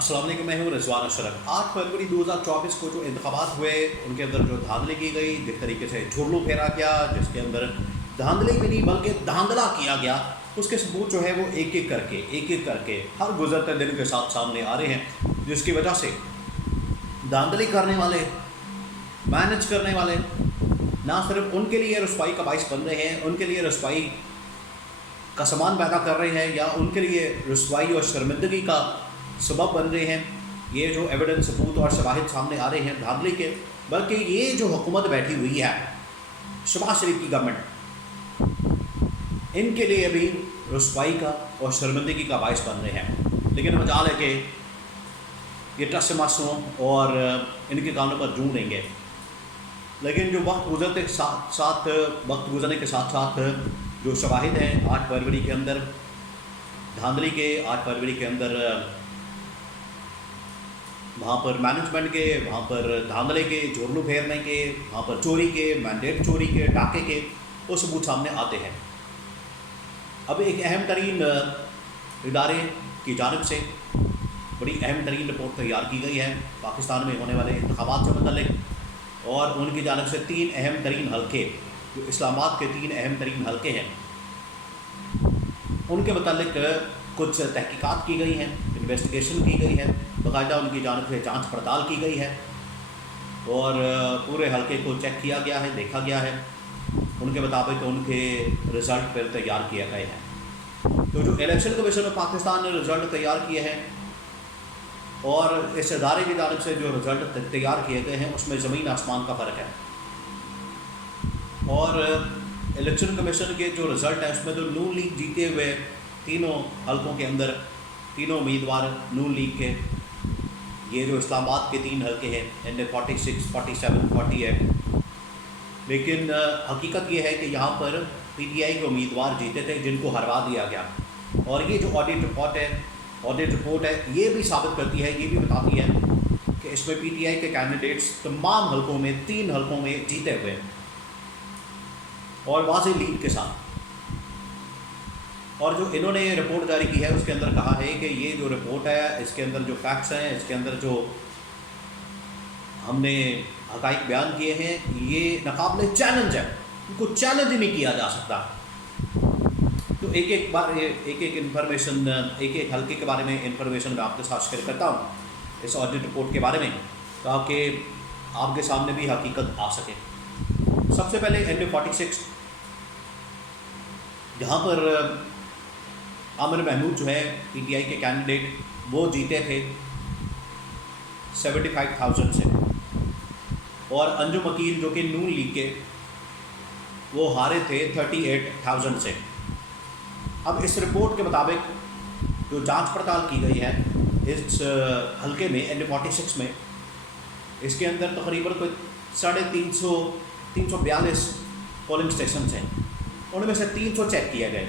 अस्सलाम वालेकुम, मैं हूँ रिजवान अशरफ। 8 फरवरी 2024 को जो इंतखाबात हुए उनके अंदर जो धांधली की गई, जिस तरीके से झुरलू फेरा गया, जिसके अंदर धांधली भी नहीं बल्कि धांधला किया गया, उसके सबूत जो है वो एक एक करके हर गुजरते दिन के साथ सामने आ रहे हैं, जिसकी वजह से धांधली करने वाले, मैनेज करने वाले ना सिर्फ उनके लिए रसवाई का बाइस बन रहे हैं, उनके लिए रसवाई का सामान पैदा कर रहे हैं या उनके लिए रसवाई और शर्मिंदगी का सबब बन रहे हैं। ये जो एविडेंस, सबूत और शवाहिद सामने आ रहे हैं धांधली के, बल्कि ये जो हुकूमत बैठी हुई है शहबाज शरीफ की गवर्नमेंट, इनके लिए भी रसवाई का और शर्मिंदगी का बाइस बन रहे हैं। लेकिन मजाल है कि ये टस मासूम और इनके कानों पर जूं रहेंगे। लेकिन जो वक्त गुजरने के साथ साथ जो शवाहिद हैं 8 फरवरी के अंदर धांधली के, 8 फरवरी के अंदर वहाँ पर मैनेजमेंट के, वहाँ पर धांधले के, झुरलू फेरने के, वहाँ पर चोरी के, मैंडेट चोरी के, डाके के, वो सबूत सामने आते हैं। अब एक अहम तरीन इदारे की जानिब से बड़ी अहम तरीन रिपोर्ट तैयार की गई है पाकिस्तान में होने वाले इंतखाबात से मुतल्लिक, और उनकी जानिब से 3 अहम तरीन हल्के, जो इस्लामाबाद के 3 अहम तरीन हल्के हैं, उनके मुतल्लिक कुछ तहकीकात की गई हैं, इन्वेस्टिगेशन की गई है, बाकायदा उनकी जानिब से जांच पड़ताल की गई है और पूरे हल्के को चेक किया गया है, देखा गया है। उनके मुताबिक उनके रिज़ल्ट फिर तैयार किए गए हैं। तो जो इलेक्शन कमीशन ऑफ पाकिस्तान ने रिज़ल्ट तैयार किए हैं और इस इदारे की जानिब से जो रिज़ल्ट तैयार किए गए हैं उसमें ज़मीन आसमान का फ़र्क है। और इलेक्शन कमीशन के जो रिज़ल्ट है उसमें तो नून लीग जीते हुए तीनों हल्कों के अंदर, तीनों उम्मीदवार नून लीग के, ये जो इस्लामाबाद के 3 हल्के हैं, NA 46, 47, 48, लेकिन हकीकत ये है कि यहाँ पर PTI के उम्मीदवार जीते थे जिनको हरवा दिया गया। और ये जो ऑडिट रिपोर्ट है ये भी साबित करती है, ये भी बताती है कि इसमें PTI के कैंडिडेट्स तमाम हल्कों में, 3 हल्कों में जीते हुए और वाज़ेह लीड के साथ। और जो इन्होंने रिपोर्ट जारी की है उसके अंदर कहा है कि ये जो रिपोर्ट है इसके अंदर जो फैक्ट्स हैं, इसके अंदर जो हमने हक़ाइक़ बयान किए हैं, ये नाक़ाबिले चैलेंज है, इनको चैलेंज ही नहीं किया जा सकता। तो एक एक इन्फॉर्मेशन, एक हल्के के बारे में इन्फॉर्मेशन मैं आपके साथ शेयर करता हूँ इस ऑडिट रिपोर्ट के बारे में, ताकि आपके सामने भी हकीकत आ सके। सबसे पहले NA 46, जहाँ पर आमिर महमूद जो है PTI के कैंडिडेट, वो जीते थे 75,000 से, और अंजुम वकील जो कि नून लीग के, वो हारे थे 38,000 से। अब इस रिपोर्ट के मुताबिक जो जांच पड़ताल की गई है इस हल्के में, NA 46 में, इसके अंदर तकरीबन कोई 342 पोलिंग स्टेशन हैं, उनमें से 300 चेक किए गए।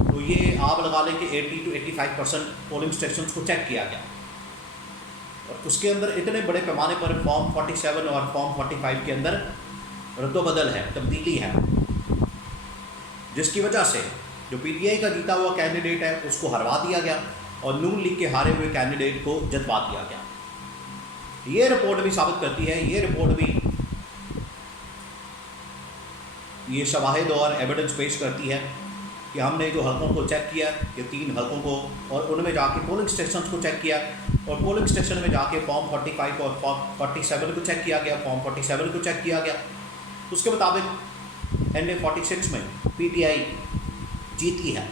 तो ये आप लगा लें कि 80 to 85% पोलिंग स्टेशन को चेक किया गया, और उसके अंदर इतने बड़े पैमाने पर फॉर्म 47 और फॉर्म 45 के अंदर रद्दोबदल है, तब्दीली है, जिसकी वजह से जो PTI का जीता हुआ कैंडिडेट है उसको हरवा दिया गया और नून लीग के हारे हुए कैंडिडेट को जितवा दिया गया। ये रिपोर्ट भी साबित करती है, ये रिपोर्ट भी ये शवाहिद और एविडेंस पेश करती है कि हमने जो हल्कों को चेक किया, ये 3 हल्कों को, और उनमें जाके पोलिंग स्टेशन को चेक किया, और पोलिंग स्टेशन में जाके फॉर्म 45 और फॉर्म 47 को चेक किया गया, फॉर्म 47 को चेक किया गया। उसके मुताबिक NA 46 में PTI जीती है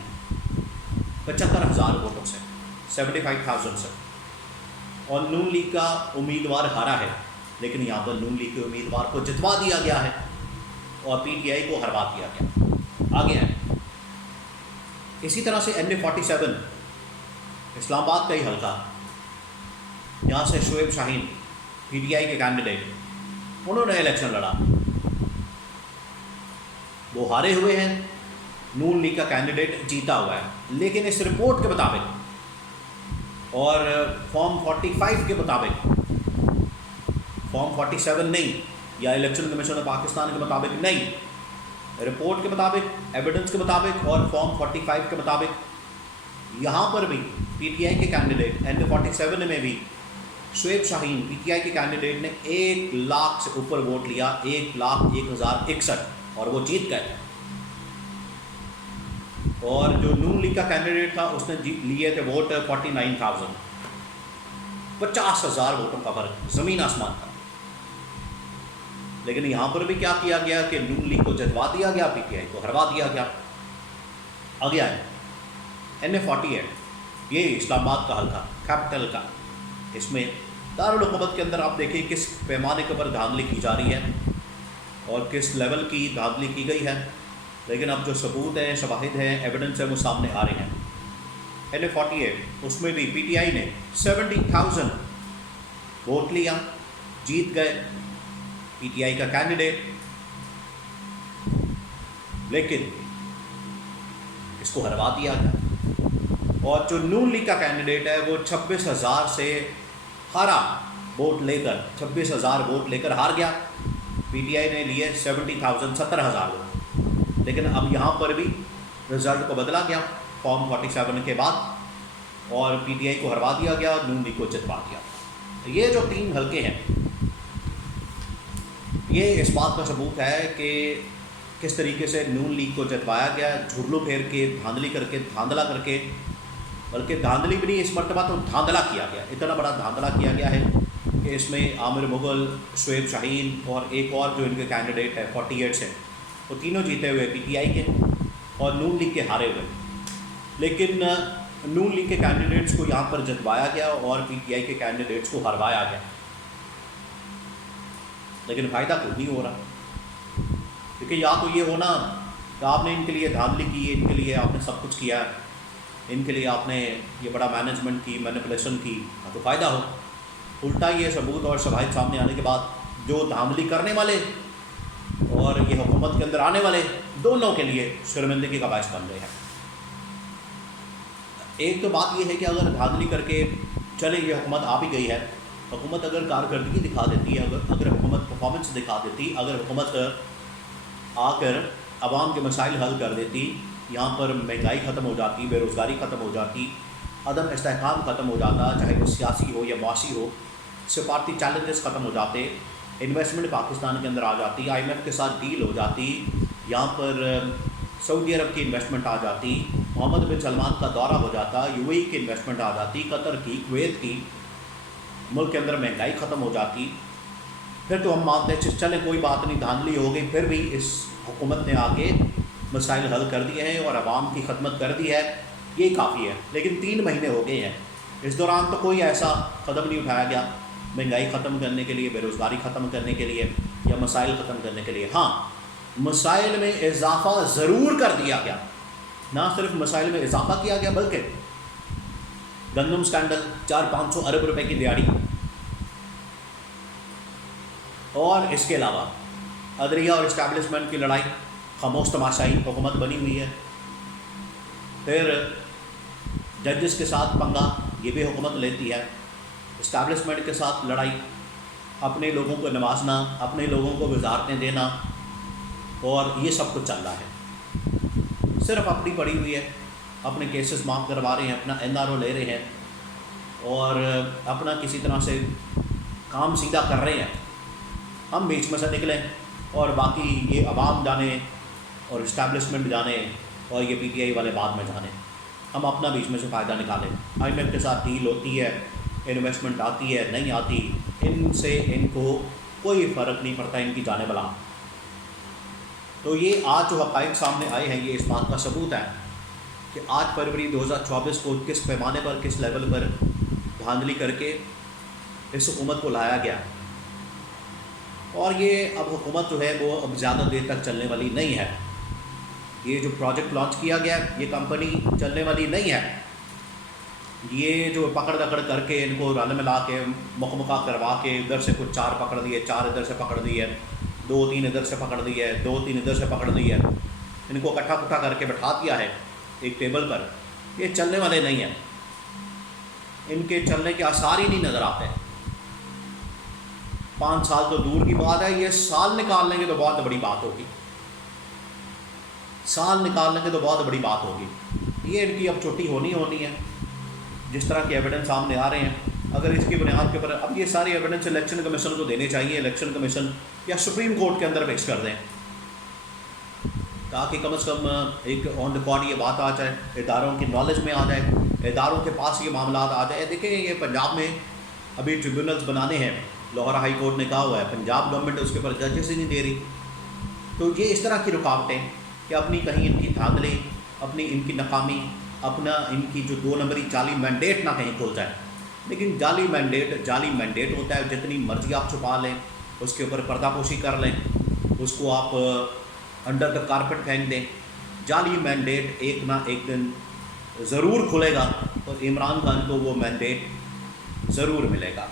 75,000 वोटों से, 75,000 से, और नून लीग का उम्मीदवार हारा है, लेकिन यहाँ पर नून लीग के उम्मीदवार को जितवा दिया गया है और PTI को हरवा दिया गया। आगे है इसी तरह से NA 47 इस्लामाबाद का ही हल्का, यहाँ से शोएब शाहीन PTI के कैंडिडेट, उन्होंने इलेक्शन लड़ा, वो हारे हुए हैं, नून लीग का कैंडिडेट जीता हुआ है। लेकिन इस रिपोर्ट के मुताबिक और फॉर्म 45 के मुताबिक, फॉर्म 47 नहीं, या इलेक्शन कमीशन ऑफ पाकिस्तान के मुताबिक नहीं, रिपोर्ट के मुताबिक, एविडेंस के मुताबिक और फॉर्म 45 के मुताबिक यहाँ पर भी पीटीआई के कैंडिडेट NK-47 में भी शुएब शाहीन पीटीआई के कैंडिडेट ने 1 लाख से ऊपर वोट लिया, 1,01,061, और वो जीत गए। और जो नून लीग का कैंडिडेट था उसने लिए थे वोट 49,000, 50,000 वोटों का फर्क, ज़मीन आसमान था। लेकिन यहाँ पर भी क्या किया गया कि नून लीग को जितवा दिया गया, पीटीआई को हरवा दिया गया। आगे आए NA-48, ये इस्लामाबाद का हल्का, कैपिटल का। इसमें दारुल हुकूमत के अंदर आप देखिए किस पैमाने के ऊपर धांधली की जा रही है और किस लेवल की धांधली की गई है। लेकिन अब जो सबूत हैं, शवाहिद हैं, एविडेंस है, वो सामने आ रहे हैं। NA-48 उसमें भी पीटीआई ने 70,000 वोट लिया, जीत गए पीटीआई का कैंडिडेट। लेकिन इसको हरवा दिया गया। और जो नून लीग का कैंडिडेट है वो 26,000 से हारा, वोट लेकर 26,000 वोट लेकर हार गया। पीटीआई ने लिए 70,000, 70,000 वोट। लेकिन अब यहाँ पर भी रिजल्ट को बदला गया फॉर्म 47 के बाद और पीटीआई को हरवा दिया गया, नून लीग को जितवा दिया। तो ये जो 3 हलके हैं, ये इस बात का सबूत है कि किस तरीके से नून लीग को जितवाया गया, झुरलू फेर के, धांधली करके, धांधला करके। बल्कि धांधली भी नहीं, इस मरतबा तो धांधला किया गया। इतना बड़ा धांधला किया गया है कि इसमें आमिर मुगल, शुएब शाहीन और एक और जो इनके कैंडिडेट है 48 से, वो तीनों जीते हुए पीटीआई के और नून लीग के हारे हुए। लेकिन नून लीग के कैंडिडेट्स को यहाँ पर जितवाया गया और पीटीआई के कैंडिडेट्स को हरवाया गया। लेकिन फ़ायदा कुछ नहीं हो रहा, क्योंकि या तो ये होना कि आपने इनके लिए धांधली की, इनके लिए आपने सब कुछ किया, इनके लिए आपने ये बड़ा मैनेजमेंट की, मैनिपुलेशन की, तो फ़ायदा हो। उल्टा ये सबूत और शवाहिद सामने आने के बाद जो धांधली करने वाले और ये हुकूमत के अंदर आने वाले, दोनों के लिए शर्मिंदगी का बायस बन रहे हैं। एक तो बात ये है कि अगर धांधली करके चले, ये हुकूमत आ भी गई है, हुकूमत अगर कारकर्दगी दिखा देती है, अगर हुकूमत परफॉर्मेंस दिखा देती, अगर हुकूमत आकर आवाम के मसाइल हल कर देती, यहाँ पर महंगाई ख़त्म हो जाती, बेरोज़गारी ख़त्म हो जाती, अदम इस्तेहकाम ख़त्म हो जाता, चाहे वो सियासी हो या मुआशी हो, सिफारती चैलेंजेस ख़त्म हो जाते, इन्वेस्टमेंट पाकिस्तान के अंदर आ जाती, IMF के साथ डील हो जाती, यहाँ पर सऊदी अरब की इन्वेस्टमेंट आ जाती, मोहम्मद बिन सलमान का दौरा हो जाता, UAE की इन्वेस्टमेंट आ जाती, कतर की, कुवैत की, मुल्क के अंदर महंगाई ख़त्म हो जाती, फिर तो हम मानते हैं चले कोई बात नहीं, धांधली हो गई, फिर भी इस हुकूमत ने आके मसाइल हल कर दिए हैं और आवाम की खदमत कर दी है, ये काफ़ी है। लेकिन 3 महीने हो गए हैं, इस दौरान तो कोई ऐसा कदम नहीं उठाया गया महंगाई ख़त्म करने के लिए, बेरोज़गारी ख़त्म करने के लिए या मसाइल ख़त्म करने के लिए। हाँ, मसाइल में इजाफ़ा ज़रूर कर दिया गया, ना सिर्फ मसाइल में इजाफ़ा किया गया बल्कि गंदम स्कैंडल 400-500 अरब रुपए की दिहाड़ी, और इसके अलावा अदरिया और इस्टेब्लिशमेंट की लड़ाई, खामोश तमाशाई हुकूमत बनी हुई है। फिर जजेस के साथ पंगा, ये भी हुकूमत लेती है। इस्टेब्लिशमेंट के साथ लड़ाई, अपने लोगों को नवाजना, अपने लोगों को वजारतें देना, और ये सब कुछ चल रहा है। सिर्फ अपनी पड़ी हुई है, अपने केसेस माफ़ करवा रहे हैं, अपना NRO ले रहे हैं और अपना किसी तरह से काम सीधा कर रहे हैं। हम बीच में से निकलें और बाकी ये अवाम जाने और इस्टेब्लिशमेंट जाने और ये PTI वाले बाद में जाने, हम अपना बीच में से फ़ायदा निकालें। IMF के साथ डील होती है, इन्वेस्टमेंट आती है, नहीं आती, इनसे इनको कोई फ़र्क नहीं पड़ता, इनकी जाने वाला। तो ये आज जो हक़ाइक़ सामने आए हैं, ये इस बात का सबूत है कि 8 फरवरी 2024 को किस पैमाने पर, किस लेवल पर धांधली करके इस हुकूमत को लाया गया। और ये अब हुकूमत जो है वो अब ज़्यादा देर तक चलने वाली नहीं है। ये जो प्रोजेक्ट लॉन्च किया गया, ये कंपनी चलने वाली नहीं है। ये जो पकड़ दकड़ करके इनको रल मिला के मुकमुका करवा के इधर से कुछ 4 पकड़ दिए, 4 इधर से पकड़ दिए, 2-3 इधर से पकड़ दी है, 2-3 इधर से पकड़ दी है, इनको इकट्ठा पुट्ठा करके बैठा दिया है एक टेबल पर, ये चलने वाले नहीं हैं। इनके चलने के आसार ही नहीं नज़र आते। 5 साल तो दूर की बात है, ये साल निकाल लेंगे तो बहुत बड़ी बात होगी, साल निकाल लेंगे तो बहुत बड़ी बात होगी। ये इनकी अब छुट्टी होनी है। जिस तरह के एविडेंस सामने आ रहे हैं, अगर इसकी बुनियाद के ऊपर अब ये सारे एविडेंस इलेक्शन कमीशन को देने चाहिए, इलेक्शन कमीशन या सुप्रीम कोर्ट के अंदर पेश कर दें, ताकि कम से कम एक ऑन रिकॉर्ड ये बात आ जाए, इदारों की नॉलेज में आ जाए, इदारों के पास ये मामला आ जाए। देखिए ये पंजाब में अभी ट्रिब्यूनल्स बनाने हैं, लाहौर हाई कोर्ट ने कहा हुआ है, पंजाब गवर्नमेंट उसके ऊपर जजेस ही नहीं दे रही। तो ये इस तरह की रुकावटें कि अपनी कहीं इनकी धांधली, अपनी इनकी नाकामी, अपना इनकी जो 2 नंबरी जाली मैंडेट ना कहीं खुल जाए। लेकिन जाली मैंडेट होता है, जितनी मर्जी आप छुपा लें, उसके ऊपर पर्दापोशी कर लें, उसको आप अंडर द कारपेट फेंक दें, जाली मैंडेट एक ना एक दिन ज़रूर खुलेगा और इमरान खान को वो मैंडेट ज़रूर मिलेगा।